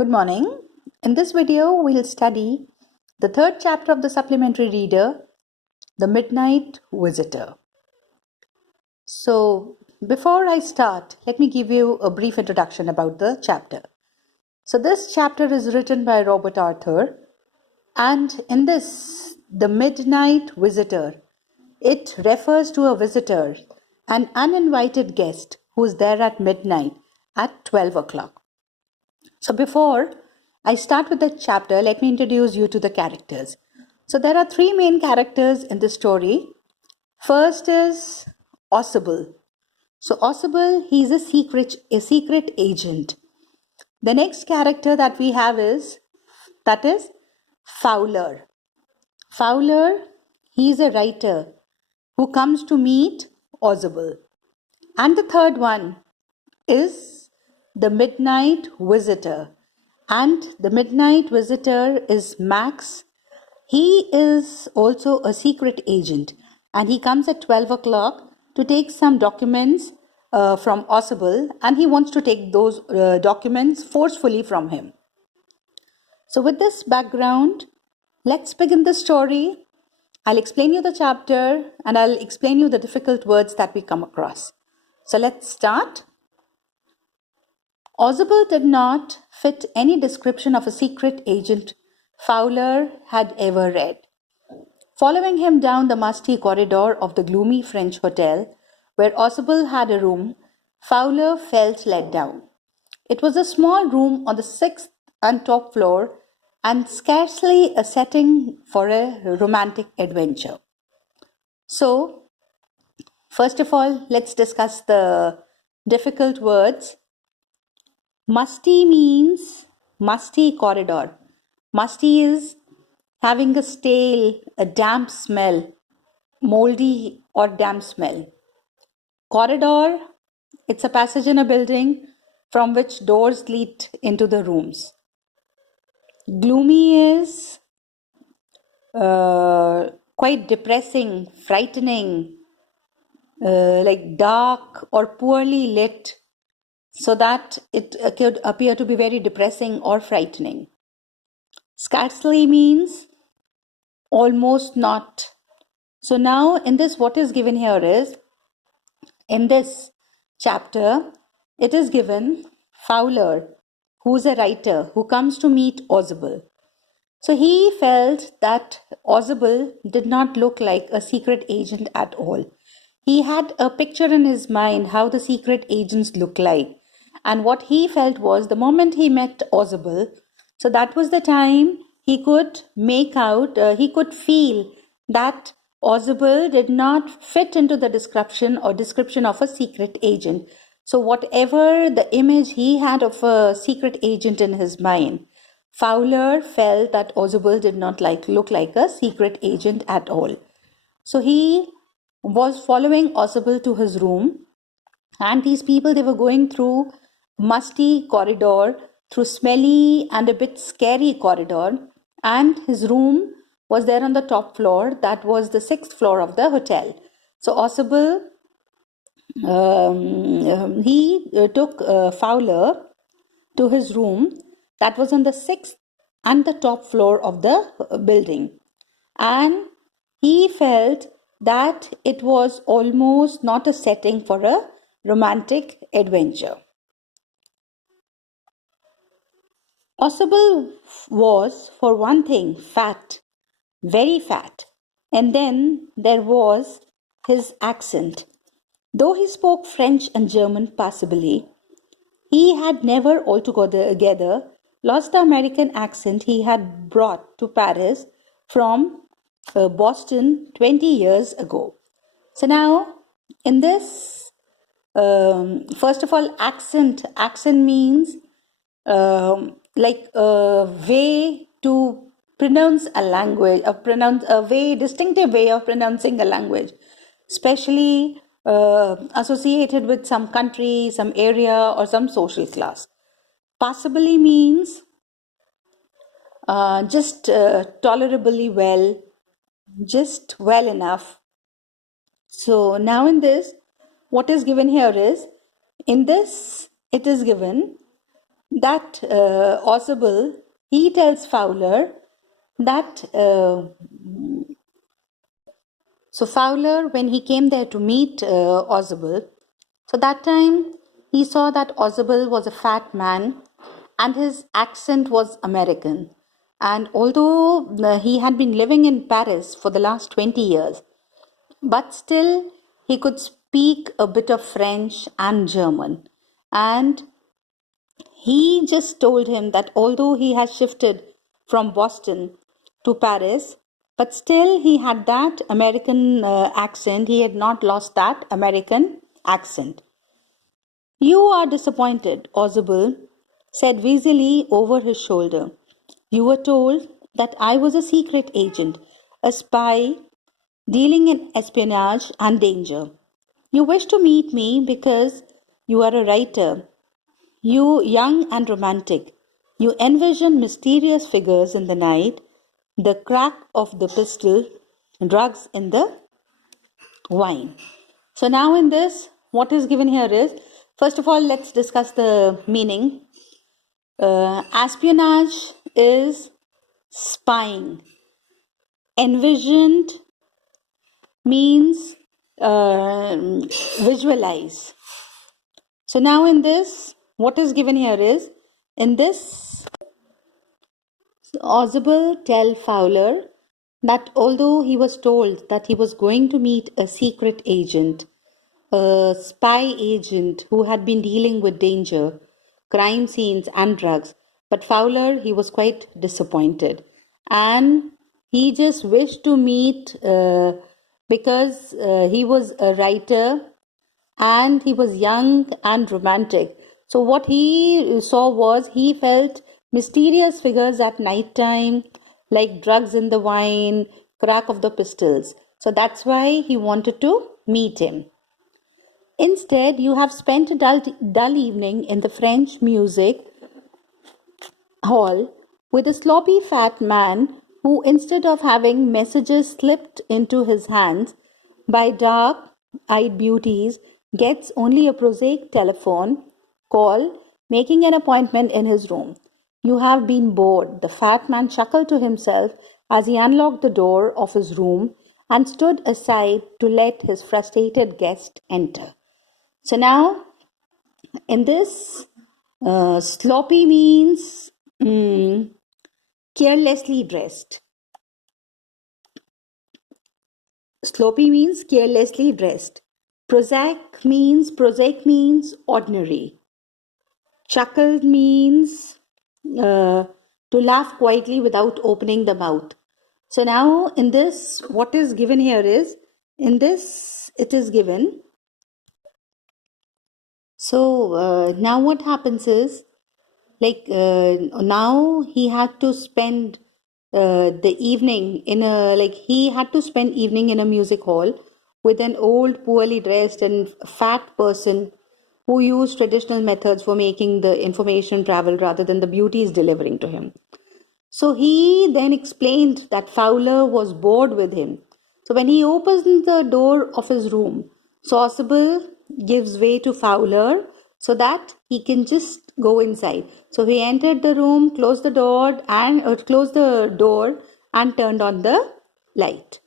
Good morning. In this video, we'll study the third chapter of the supplementary reader, The Midnight Visitor. So, before I start, let me give you a brief introduction about the chapter. So, this chapter is written by Robert Arthur, and in this, The Midnight Visitor, it refers to a visitor, an uninvited guest who is there at midnight at 12 o'clock. So before I start with the chapter, let me introduce you to the characters. So there are three main characters in the story. First is Osable. So Osable, he's a secret agent. The next character that we have is Fowler. Fowler, he's a writer who comes to meet Osable. And the third one is the Midnight Visitor. And the Midnight Visitor is Max. He is also a secret agent and he comes at 12 o'clock to take some documents from Osable, and he wants to take those documents forcefully from him. So with this background, let's begin the story. I'll explain you the chapter and I'll explain you the difficult words that we come across. So let's start. Osable did not fit any description of a secret agent Fowler had ever read. Following him down the musty corridor of the gloomy French hotel, where Osable had a room, Fowler felt let down. It was a small room on the 6th and top floor, and scarcely a setting for a romantic adventure. So, first of all, let's discuss the difficult words. Musty means musty corridor. Musty is having a stale, a damp smell, moldy or damp smell. Corridor, it's a passage in a building from which doors lead into the rooms. Gloomy is quite depressing, frightening, like dark or poorly lit, so that it could appear to be very depressing or frightening. Scarcely means almost not. So now in this, what is given here is, in this chapter, it is given Fowler, who's a writer, who comes to meet Osable. So he felt that Osable did not look like a secret agent at all. He had a picture in his mind how the secret agents look like. And what he felt was the moment he met Osable, so that was the time he could make out, he could feel that Osable did not fit into the description of a secret agent. So whatever the image he had of a secret agent in his mind, Fowler felt that Osable did not look like a secret agent at all. So he was following Osable to his room, and these people, they were going through musty corridor, through smelly and a bit scary corridor, and his room was there on the top floor. That was the 6th floor of the hotel. So Osable, he took Fowler to his room that was on the 6th and the top floor of the building, and he felt that it was almost not a setting for a romantic adventure. Osable was, for one thing, fat, very fat, and then there was his accent. Though he spoke French and German passably, he had never altogether lost the American accent he had brought to Paris from Boston 20 years ago. So now, in this, first of all, accent means like a way to pronounce a language, a distinctive way of pronouncing a language, especially associated with some country, some area, or some social class. Passably means just tolerably well, just well enough. So now in this, what is given here is, in this, it is given that Ausable, he tells Fowler that so Fowler, when he came there to meet Ausable, so that time he saw that Ausable was a fat man and his accent was American. And although he had been living in Paris for the last 20 years, but still he could speak a bit of French and German. And he just told him that although he has shifted from Boston to Paris, but still he had that American accent. He had not lost that American accent. You are disappointed, Ausable said wheezily over his shoulder. You were told that I was a secret agent, a spy dealing in espionage and danger. You wish to meet me because you are a writer, you young and romantic. You envision mysterious figures in the night, the crack of the pistol, drugs in the wine. So, now in this, what is given here is, first of all, let's discuss the meaning. Espionage is spying. Envisioned means visualize. So, now in this, what is given here is, in this, Ausable tell Fowler that although he was told that he was going to meet a secret agent, a spy agent who had been dealing with danger, crime scenes, and drugs, but Fowler, he was quite disappointed. And he just wished to meet because he was a writer and he was young and romantic. So, what he saw was he felt mysterious figures at night time, like drugs in the wine, crack of the pistols. So, that's why he wanted to meet him. Instead, you have spent a dull evening in the French music hall with a sloppy fat man who, instead of having messages slipped into his hands by dark eyed beauties, gets only a prosaic telephone call making an appointment in his room. You have been bored. The fat man chuckled to himself as he unlocked the door of his room and stood aside to let his frustrated guest enter. So now, in this, sloppy means carelessly dressed. Sloppy means carelessly dressed. Prosaic means ordinary. Chuckled means to laugh quietly without opening the mouth. So now in this, what is given here is, in this it is given. So now what happens is, like now he had to spend the evening in a, like he had to spend evening in a music hall with an old poorly dressed and fat person who used traditional methods for making the information travel rather than the beauties delivering to him. So he then explained that Fowler was bored with him. So when he opens the door of his room, Saucible gives way to Fowler so that he can just go inside. So he entered the room, closed the door and turned on the light.